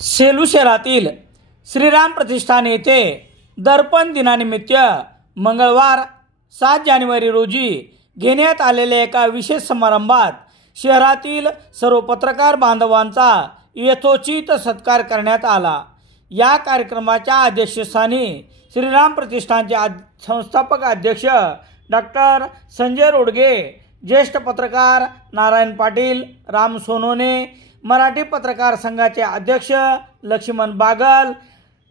सेलू शहरातील श्रीराम प्रतिष्ठान येथे दर्पण दिनानिमित्त मंगळवार 7 जानेवारी रोजी घेण्यात आलेल्या एका विशेष समारंभात शहरातील सर्व पत्रकार बांधवांचा यथोचित सत्कार करण्यात आला। या कार्यक्रमाच्या अध्यक्षस्थानी श्रीराम प्रतिष्ठानचे संस्थापक अध्यक्ष डॉक्टर संजय रोडगे, ज्येष्ठ पत्रकार नारायण पाटील, राम सोनवणे, मराठी पत्रकार संघाचे अध्यक्ष लक्ष्मण बागल,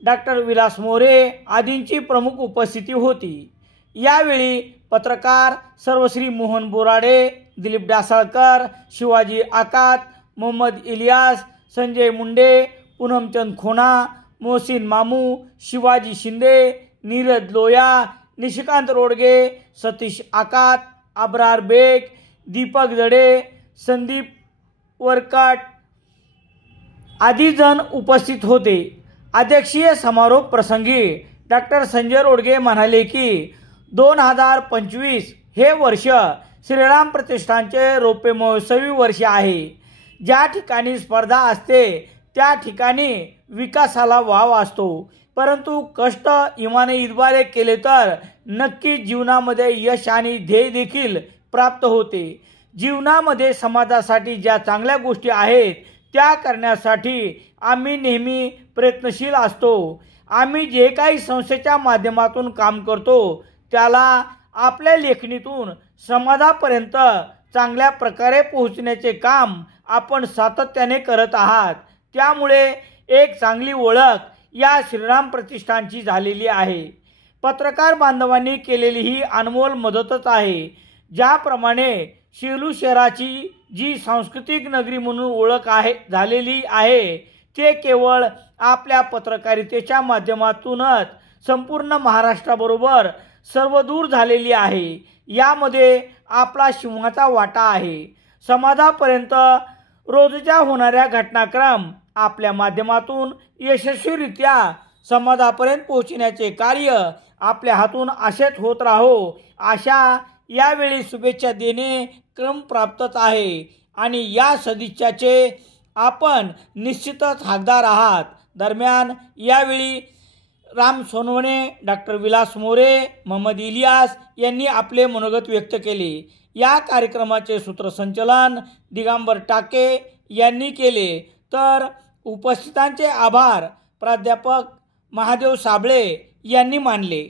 डॉक्टर विलास मोरे आदींची प्रमुख उपस्थिती होती। यावेळी पत्रकार सर्वश्री मोहन बोराडे, दिलीप डासाळकर, शिवाजी आकात, मोहम्मद इलियास, संजय मुंडे, पूनमचंद खोना, मोहसिन मामू, शिवाजी शिंदे, नीरज लोया, निशिकांत रोडगे, सतीश आकात, अब्रार बेग, दीपक जडे, संदीप वरकट आदी जण उपस्थित होते। अध्यक्षीय समारोप प्रसंगी डॉक्टर संजय रोडगे म्हणाले की 2025 हे वर्ष श्रीराम प्रतिष्ठानचे रौप्य महोत्सवी वर्ष आहे। ज्या ठिकाणी स्पर्धा असते त्या ठिकाणी विकासाला वाव असतो, परंतु कष्ट इमानईद्वारे केले तर नक्की जीवनामध्ये यश आणि ध्येय देखील प्राप्त होते। जीवनामध्ये समाजासाठी ज्या चांगल्या गोष्टी आहेत त्या करण्यासाठी आम्ही नेहमी प्रयत्नशील असतो। आम्ही जे काही संस्थेच्या माध्यमातून काम करतो त्याला आपल्या लेखणीतून समाजापर्यंत चांगल्या प्रकारे पोहोचण्याचे काम आपण सातत्याने करत आहात। त्यामुळे एक चांगली ओळख या श्रीराम प्रतिष्ठानची झालेली आहे। पत्रकार बांधवांनी केलेली ही अनमोल मदतच आहे। ज्याप्रमाणे सेलू शहराची जी सांस्कृतिक नगरी म्हणून ओळख झालेली आहे ते केवळ आपल्या पत्रकारितेच्या माध्यमातूनच संपूर्ण महाराष्ट्राबरोबर सर्वदूर झालेली आहे। यामध्ये आपला सिंहाचा वाटा आहे। समाजापर्यंत रोजच्या होणाऱ्या घटनाक्रम आपल्या माध्यमातून यशस्वीरित्या समाजापर्यंत पोहोचण्याचे कार्य आपल्या हातून असेच होत राहो अशा यावेळी शुभेच्छा देणे क्रमप्राप्तच आहे आणि या सदिच्छाचे आपण निश्चितच हकदार आहात। दरम्यान यावेळी राम सोनवणे, डॉक्टर विलास मोरे, मोहम्मद इलियास यांनी आपले मनोगत व्यक्त केले। या कार्यक्रमाचे सूत्रसंचालन दिगंबर टाके यांनी केले, तर उपस्थितांचे आभार प्राध्यापक महादेव साबळे यांनी मानले।